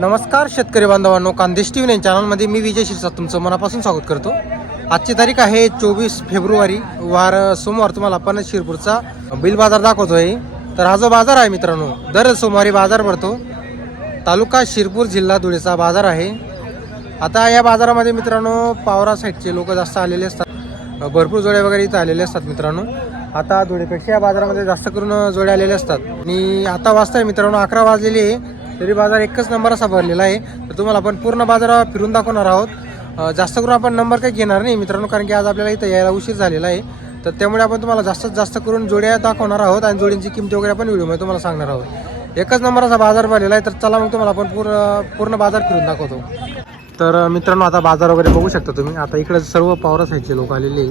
नमस्कार शेतकरी बांधवांनो कांदेश टी व्ही चॅनलमध्ये मी विजय शिरसाट तुमचं मनापासून स्वागत करतो. आजची तारीख आहे चोवीस फेब्रुवारी वार सोमवार तुम्हाला आपण शिरपूरचा बिल बाजार दाखवतोय. तर हा जो बाजार आहे मित्रांनो दर सोमवारी बाजार भरतो. तालुका शिरपूर जिल्हा धुळेचा बाजार आहे. आता या बाजारामध्ये मित्रांनो पावरा साईडचे लोक जास्त आलेले असतात. भरपूर जोड्या वगैरे इथं आलेले असतात मित्रांनो. आता धुळेपेक्षा या बाजारामध्ये जास्त करून जोड्या आलेल्या असतात. आणि आता वाजता मित्रांनो अकरा वाजलेले आहे. तरी बाजार एकच नंबर असा भरलेला आहे. तर तुम्हाला आपण पूर्ण बाजार फिरून दाखवणार आहोत. जास्त करून आपण नंबर काही घेणार नाही मित्रांनो कारण की आज आपल्याला इथं यायला उशीर झालेला आहे. तर त्यामुळे आपण तुम्हाला जास्तीत जास्त करून जोड्या दाखवणार आहोत आणि जोड्यांची किमती वगैरे आपण व्हिडिओमध्ये तुम्हाला सांगणार आहोत. एकच नंबरचा बाजार भरलेला आहे. तर चला मग तुम्हाला आपण पूर्ण पूर्ण बाजार फिरून दाखवतो. तर मित्रांनो आता बाजार वगैरे बघू शकता तुम्ही. आता इकडे सर्व पावरा साईडचे लोक आलेले.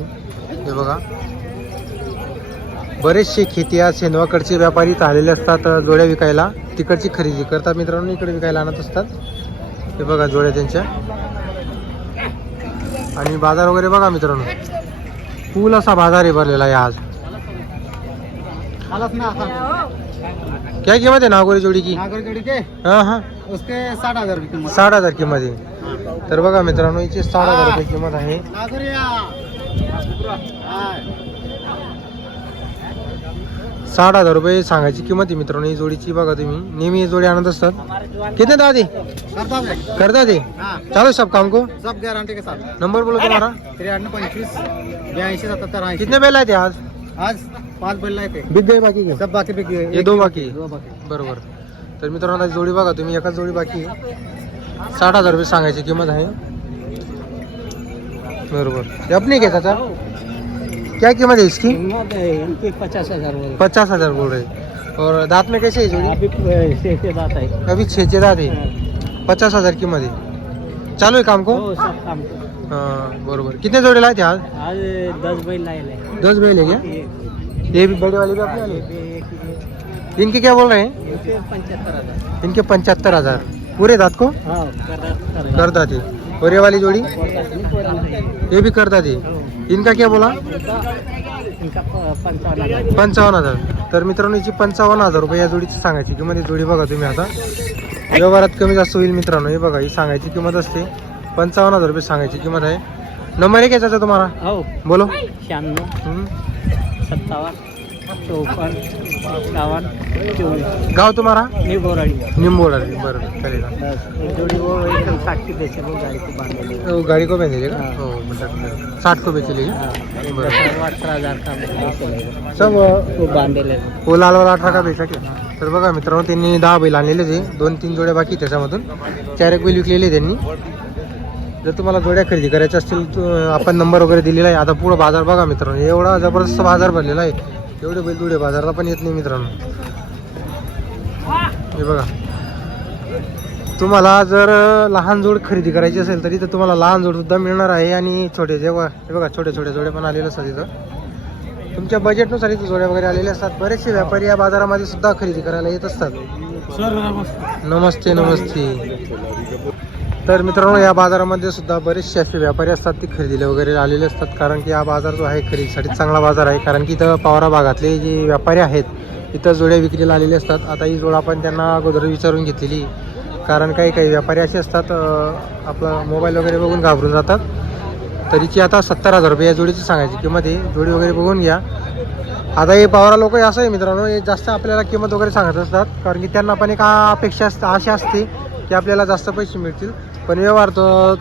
हे बघा. बरेचसे खेतिया सेंदवाकडचे व्यापारी इथं आलेले असतात जोड्या विकायला. तिकडची खरेदी करतात मित्रांनो इकडे विकायला आणत असतात. हे बघा जोड्या त्यांच्या. आणि बाजार वगैरे बघा मित्रांनो. फुल असा बाजार आहे भरलेला आहे आज. काय किंमत आहे नागोरी जोडी की? हा हा. साठ हजार कीमत. साठ हजार किंमत आहे. तर बघा मित्रांनो याची साठ हजार रुपये किंमत आहे. साठ हजार रुपये सांगायची किंमत आहे मित्रांनो ही जोडीची बघा तुम्ही. नेहमी ही जोडी आणत असतात. कितने दादी करता है करता ते? हाँ सब काम को? सब गारंटी के साथ नंबर बोलो तुम्हारा तिरानवे पंचवीस बयासी सत्तर कितने बैल आहे ते आज? आज पाच बैल आहे बिग गए बाकी के? सब बाकी बिक गए ये दो बाकी बरोबर. तर मित्रांनो आता जोडी बघा तुम्ही. एकाच जोडी बाकी आहे. साठ हजार रुपये सांगायची किंमत आहे. बरोबर. हे अपनी क्या चाचा क्या कीमत है इसकी? कीमत है इनकी पचास हज़ार पचास हज़ार बोल रहे। और दांत में कैसे है जोड़ी? अभी से बात है। अभी छः छः दांत है। पचास हज़ार किंमत है। चालू है काम को? हो सब काम हाँ बरोबर। कितने जोड़े लाए थे आज? आज दस बैल लाए ले दस बैल है क्या ये भी बड़े वाले भी अपने वाले? इनके क्या बोल रहे हैं? पंचहत्तर हज़ार। इनके पंचहत्तर हज़ार। पूरे दांत को? हाँ करता थे और ये वाली जोड़ी? ये भी करता थी इनका क्या बोला? इनका पंचावन्न हजार. तर मित्रांनो हिची पंचावन्न हजार रुपये या जोडीची सांगायची किंमत ही जोडी बघा तुम्ही आता. व्यवहारात कमी जास्त होईल मित्रांनो हे बघा ही सांगायची किंमत असते. पंचावन्न हजार रुपये सांगायची किंमत आहे. नंबर आहे घ्यायचा तुम्हाला? हो. बोलो. शहाण्णव. सत्तावन्न. चौपन्न एकावन्न चौबीस गाव तुम्हारा ये बोराड़ी. निंबोडा बरं चालेल. बस एक जोड़ी वो एकदम साठ की बेचे वो गाड़ी को बांध ले वो गाड़ी को? हाँ. हो मतलब साठ को बेचेले? हाँ. बरं. अठारह हजार का। सब हो लाल वाला अठरा का बेचा की? तर बघा मित्रांनो त्यांनी दहा बैल आणलेले आहे. दोन तीन जोड्या बाकी त्याच्यामधून. चार एक बैल विकलेले त्यांनी. जर तुम्हाला जोड्या खरेदी करायच्या असतील आपण नंबर वगैरे दिलेला आहे. आता पुढं बाजार बघा मित्रांनो. एवढा जबरदस्त बाजार भरलेला आहे. एवढे बैल जोडे बाजारला पण येत नाही मित्रांनो. हे बघा. तुम्हाला जर लहान जोड खरेदी करायची असेल तरी तर तुम्हाला लहान जोड सुद्धा मिळणार आहे आणि छोटे जेव्हा हे बघा छोटे छोटे जोडे पण आलेले असतात इथं. तुमच्या बजेटनुसार इथे जोड्या वगैरे आलेले असतात. बरेचसे व्यापारी या बाजारामध्ये सुद्धा खरेदी करायला येत असतात. नमस्ते नमस्ते. तर मित्रांनो या बाजारामध्ये सुद्धा बरेचसे असे व्यापारी असतात ते खरेदीला वगैरे आलेले असतात. कारण की हा बाजार जो आहे खरेदीसाठी चांगला बाजार आहे. कारण की इथं पावरा भागातले जे व्यापारी आहेत इथं जोड्या विक्रीला आलेले असतात. आता ही जोड आपण त्यांना अगोदर विचारून घेतलेली. कारण काही काही व्यापारी असे असतात आपला मोबाईल वगैरे बघून घाबरून जातात. तरीची आता सत्तर हजार रुपये या जोडीची सांगायची किंमत आहे. जोडी वगैरे बघून घ्या. आता हे पावरा लोक असं आहे मित्रांनो हे जास्त आपल्याला किंमत वगैरे सांगत असतात. कारण की त्यांना पण एक अपेक्षा असते आशा असते. की आपल्याला जास्त पैसे मिळतील. पण व्यवहार तो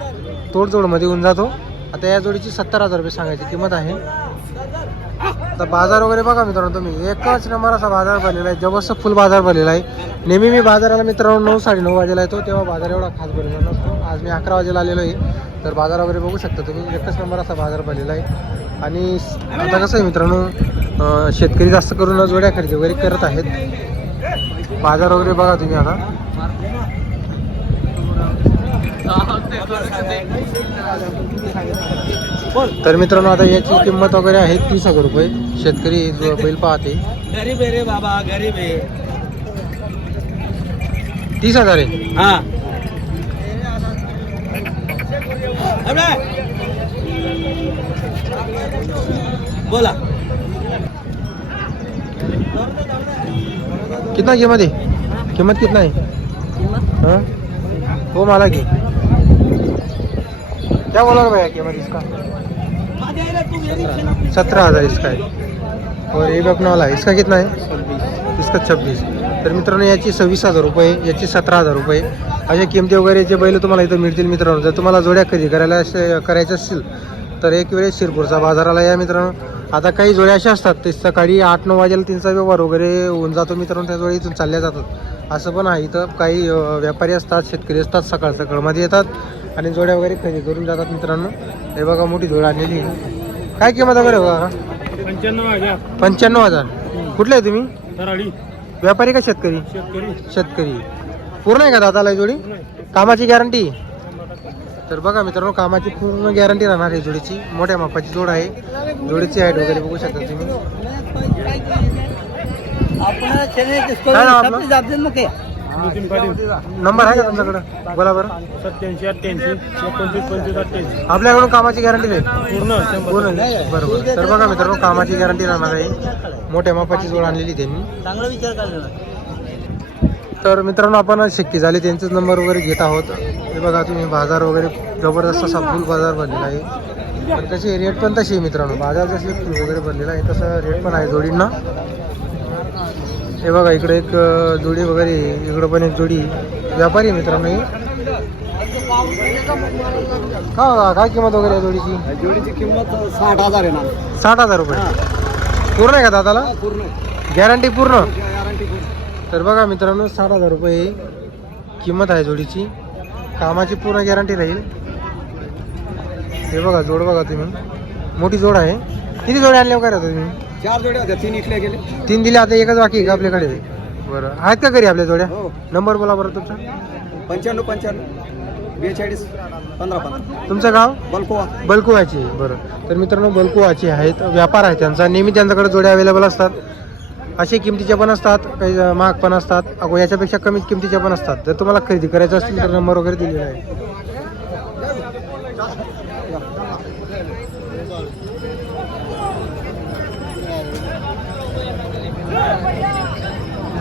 तोडजोडमध्ये होऊन जातो. आता या जोडीची सत्तर हजार रुपये सांगायची किंमत आहे. आता बाजार वगैरे बघा मित्रांनो तुम्ही. एकच नंबर असा बाजार भरलेला आहे. जबरदस्त फुल बाजार भरलेला आहे. नेहमी मी बाजाराला मित्रांनो नऊ साडे नऊ वाजेला येतो. तेव्हा बाजार एवढा खास भरलेला नसतो. आज मी अकरा वाजेला आलेलो आहे. तर बाजार वगैरे बघू शकता तुम्ही. एकच नंबर असा बाजार भरलेला आहे. आणि आता कसं आहे मित्रांनो शेतकरी जास्त करून जोड्या खरेदी वगैरे करत आहेत. बाजार वगैरे बघा तुम्ही आता. तर मित्रांनो आता याची किंमत वगैरे आहे तीस हजार रुपये. शेतकरी जो बैल पाहते. गरीब रे बाबा गरीब है तीस हजार आहे? हाँ. बोला. कितना किंमत आहे? किंमत कितना आहे? हां? वो माला की. क्या बोला हो भैया कीमत इसका? सत्रह हजार इसका है। और ये भी अपना वाला है। इसका कितना है? इसका छब्बीस। तर मित्रांनो याची सव्वीस हजार रुपये याची सतरा हजार रुपये. अशा किमती वगैरे जे बैल तुम्हाला इथं मिळतील मित्रांनो जर तुम्हाला जोड्या खरेदी करायला असे करायच्या असतील तर एक वेळेस शिरपूरचा बाजाराला या मित्रांनो. आता काही जोड्या अशा असतात ते सकाळी आठ नऊ वाजेला त्यांचा व्यवहार वगैरे होऊन जातो मित्रांनो त्या जोड्या इथून चालल्या जातात. असं पण आहे इथं काही व्यापारी असतात शेतकरी असतात सकाळ सकाळमध्ये येतात. आणि जोड्या वगैरे खरेदी करून जातात मित्रांनो. हे बघा मोठी जोड आणलेली आहे. काय किंमत वगैरे बघा? पंच्याण्णव हजार. पंच्याण्णव हजार. कुठले आहे तुम्ही? व्यापारी का शेतकरी? शेतकरी. शेतकरी. पूर्ण आहे का दादाला ही जोडी? कामाची गॅरंटी? तर बघा मित्रांनो कामाची पूर्ण गॅरंटी राहणार आहे जोडीची. मोठ्या मापाची जोड आहे. जोडीची हाईट वगैरे बघू शकता तुम्ही. काय नाव आपलं? नितीन पाटील. नंबर आहे का तुमच्याकडं? बोला बरं. सत्याऐंशी अठ्ठ्याऐंशी एकोणतीस पंचवीस अठ्ठ्याऐंशी. आपल्याकडून कामाची गॅरंटी आहे पूर्ण शंभर पूर्ण बरोबर. तर बघा मित्रांनो कामाची गॅरंटी राहणार आहे. मोठ्या मापाची जोड आणलेली त्यांनी. चांगला विचार करा तर मित्रांनो आपण शक्य झाले. त्यांचेच नंबर वगैरे घेत आहोत. हे बघा तुम्ही बाजार वगैरे जबरदस्त असा फुल बाजार भरलेला आहे. पण त्याची रेट पण तशी आहे मित्रांनो. बाजार जसे फुल वगैरे भरलेला आहे तसं रेट पण आहे जोडींना. हे बघा इकडे एक जोडी वगैरे. इकडं पण एक जोडी व्यापारी मित्रांनो ही. का हो, काय किंमत वगैरे आहे जोडीची? जोडीची किंमत साठ हजार आहे ना. साठ हजार रुपये. पूर्ण आहे का दादाला? पूर्ण गॅरंटी पूर्ण? गॅरंटी पूर्ण. तर बघा मित्रांनो साठ हजार रुपये किंमत आहे जोडीची. कामाची पूर्ण गॅरंटी राहील. हे बघा जोड बघा तुम्ही. मोठी जोड आहे. किती जोड्या आणल्या वगैरे तुम्ही? चार जोड्या होत्या. तीन इथल्या गेले. तीन दिले आता एकच बाकी आहे का आपल्याकडे? बरं. आहेत का घरी आपल्या जोड्या? हो. नंबर बोला बरं तुमचा. पंच्याण्णव पंच्याण्णव. बेचाळीस पंधरा पंधरा. तुमचं गाव? बलकोवा. बलकुवाची. बरं. तर मित्रांनो बलकुवाची आहेत. व्यापार आहे त्यांचा. नेहमी त्यांच्याकडे जोड्या अवेलेबल असतात. असे किमतीच्या पण असतात. काही अं, महाग पण असतात. अगो याच्यापेक्षा कमी किमतीच्या पण असतात. जर तुम्हाला खरेदी करायचं असतील तर नंबर वगैरे दिलेला आहे.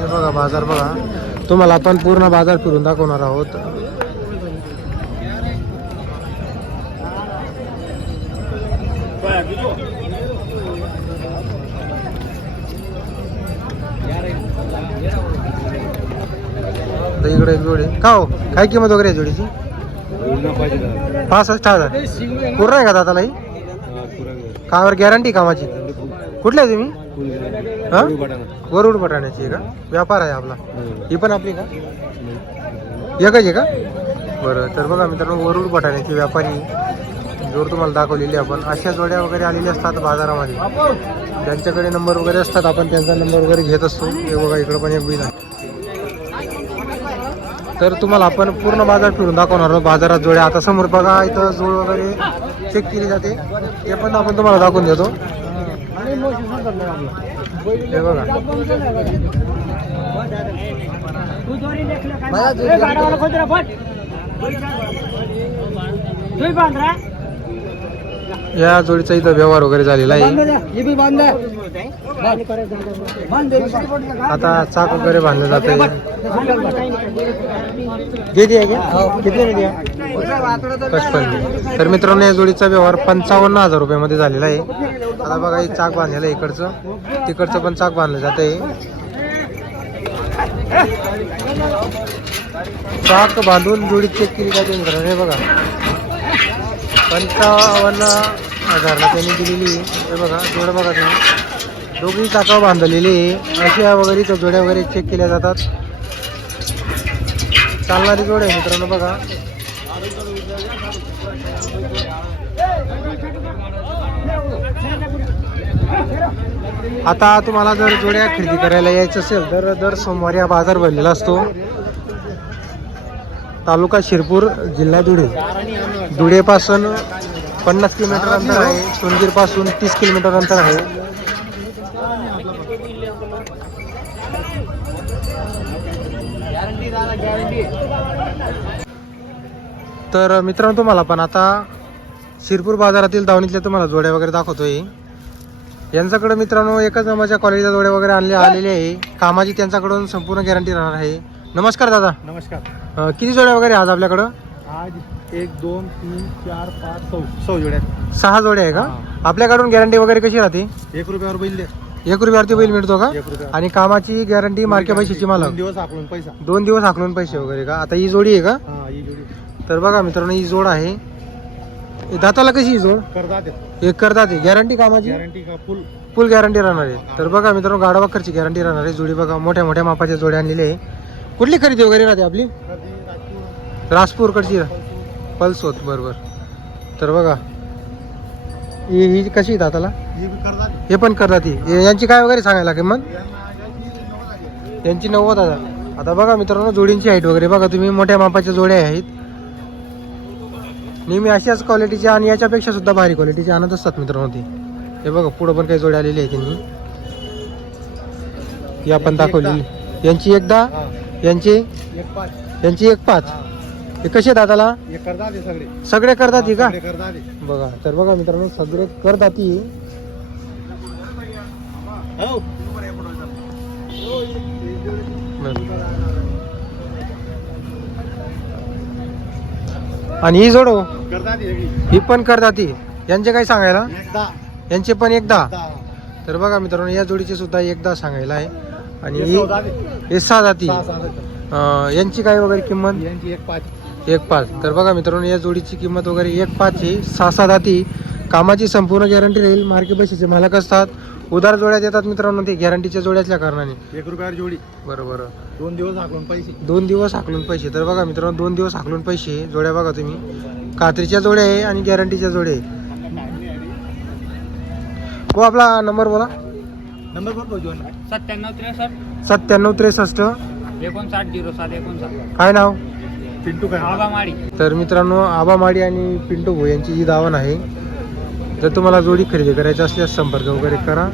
हे बघा बाजार बघा. तुम्हाला आपण पूर्ण बाजार फिरून दाखवणार आहोत. इकडे जोडी. का हो? काय किंमत वगैरे आहे जोडीची? पासष्ट हजार. पूर्ण आहे का दादाला ही? कावर गॅरंटी कामाची. कुठले आहे तुम्ही? हा? वरुड बटाण्याची आहे का? व्यापार आहे आपला. ही पण आपली का? एकच आहे का? बरं तर बघा मित्रांनो वरुड बटाण्याची व्यापारी जोड तुम्हाला दाखवलेली आपण. अशा जोड्या वगैरे आलेल्या असतात बाजारामध्ये. ज्यांच्याकडे नंबर वगैरे असतात आपण त्यांचा नंबर वगैरे घेत असतो. हे बघा इकडं पण एक बिल आहे. तर तुम्हाला आपण पूर्ण बाजार फिरून दाखवणार आहोत. बाजारात जोड्या. आता समोर बघा इथं जोड वगैरे चेक केली जाते. ते पण आपण तुम्हाला दाखवून देतो. हे बघा या जोडीचा इथं व्यवहार वगैरे झालेला आहे. आता चाक वगैरे बांधलं जात आहे दे दिया क्या? कितने में दिया? पचपन तर मित्रांनो या जोडीचा व्यवहार पंचावन्न हजार रुपयामध्ये झालेला आहे. आता बघा हे चाक बांधलेलं आहे इकडचं. तिकडचं पण चाक बांधलं जात आहे चाक बांधून जोडी चेक केली जाते मित्रांनो बघा. पंचावन्न हजारला त्यांनी दिलेली आहे. हे बघा जोड बघा तुम्ही. दोघी चाकावर बांधलेली आहे. अशा वगैरे जोड्या वगैरे चेक केल्या जातात. चालणारी जोड आहे मित्रांनो बघा. आता तुम्हाला जर जोड्या खरेदी करायला यायचं असेल तर दर सोमवारी हा बाजार भरलेला असतो. तालुका शिरपूर जिल्हा धुळे. धुळेपासून पन्नास किलोमीटर अंतर आहे सोनगीरपासून तीस किलोमीटर अंतर आहे. तर मित्रांनो तुम्हाला पण आता शिरपूर बाजारातील दावणीतल्या तुम्हाला जोड्या वगैरे दाखवतोय. यांच्याकडे मित्रांनो एकाच नामाच्या क्वालिटीच्या जोड्या वगैरे आणले आलेले आहे. कामाची त्यांच्याकडून संपूर्ण गॅरंटी राहणार आहे. नमस्कार दादा. नमस्कार. अं, किती जोड्या वगैरे आज आपल्याकडं? आज एक दोन तीन चार पाच सौ. सौ जोड्या सहा जोड्या आहे का? हा. आपल्याकडून गॅरंटी वगैरे कशी राहते? एक रुपयावर बैल एक रुपयावरती बैल मिळतो का? एक रुपया आणि कामाची गॅरंटी मार्के पैशाची मला दोन दिवस आपण पैसा. दोन दिवस हाकलून पैसे वगैरे का? आता ही जोडी आहे का? हा ही जोडी. तर बघा मित्रांनो ही जोड आहे. हे दाताला कशी ही जोड? करता ते एक करतात गॅरंटी कामाची गॅरंटी का फुल? फुल गॅरंटी राहणार आहे. तर बघा मित्रांनो गाडाबाकरची गॅरंटी राहणार आहे. जोडी बघा मोठ्या मोठ्या मापाच्या जोड्या आणलेल्या आहे. कुठली खरेदी वगैरे राहते आपली? राजपूरकडची पल्स होत बरोबर. तर बघा ही ही कशी आहे दाताला? हे पण करतात ही हे- यांची काय वगैरे सांगायला किंमत यांची नव्वद हजार आता बघा मित्रांनो जोडींची हाईट वगैरे बघा तुम्ही. मोठ्या मापाच्या जोड्या आहेत. नेहमी अशाच क्वालिटीच्या आणि याच्यापेक्षा सुद्धा भारी क्वालिटीच्या आणत असतात मित्रांनो ती. हे बघा पुढं पण काही जोड्या आलेली आहे त्यांनी. ही आपण दाखवली. यांची एकदा यांची यांची एक पाच. हा. कसे दादाला? ते सगळे. ही का? ते बघा तर बघा मित्रांनो सगळे करतात ही. आणि ही जोड हो. पण करतात ही. यांचे काय सांगायला? यांचे पण एकदा. तर बघा मित्रांनो या जोडीचे सुद्धा एकदा सांगायला आहे. आणि हे सहा जाती सहा, सहा जाती. अं, यांची काय वगैरे किंमत? यांची एक पाच. एक पाच. तर बघा मित्रांनो या जोडीची किंमत वगैरे एक पाच ही सहा सहा जाती कामाची संपूर्ण गॅरंटी राहील. मार्के पैशाचे मालक असतात. उदार जोड्या देतात मित्रांनो ते गॅरंटीच्या जोड्याच्या कारणाने. एक रुपयावर जोडी. बरोबर दोन दिवस हाकून पैसे. दोन दिवस हाकलून पैसे. तर बघा मित्रांनो दोन दिवस हाकलून पैसे जोड्या बघा तुम्ही. कात्रीच्या जोड्या आहे आणि गॅरंटीच्या जोड्या आहे. हो आपला नंबर बोला. नंबर सत्त्याण्णव त्रेसष्ट. सत्त्याण्णव त्रेसष्ट. एकोणसाठ झिरो सात एकोणसाठ काय नाव? पिंटू काय? आबा माडी तर मित्रांनो आबामाडी आणि पिंटू भो यांची ही दावण आहे. जर तुम्हाला जोडी खरेदी करायची असल्यास संपर्क वगैरे करा.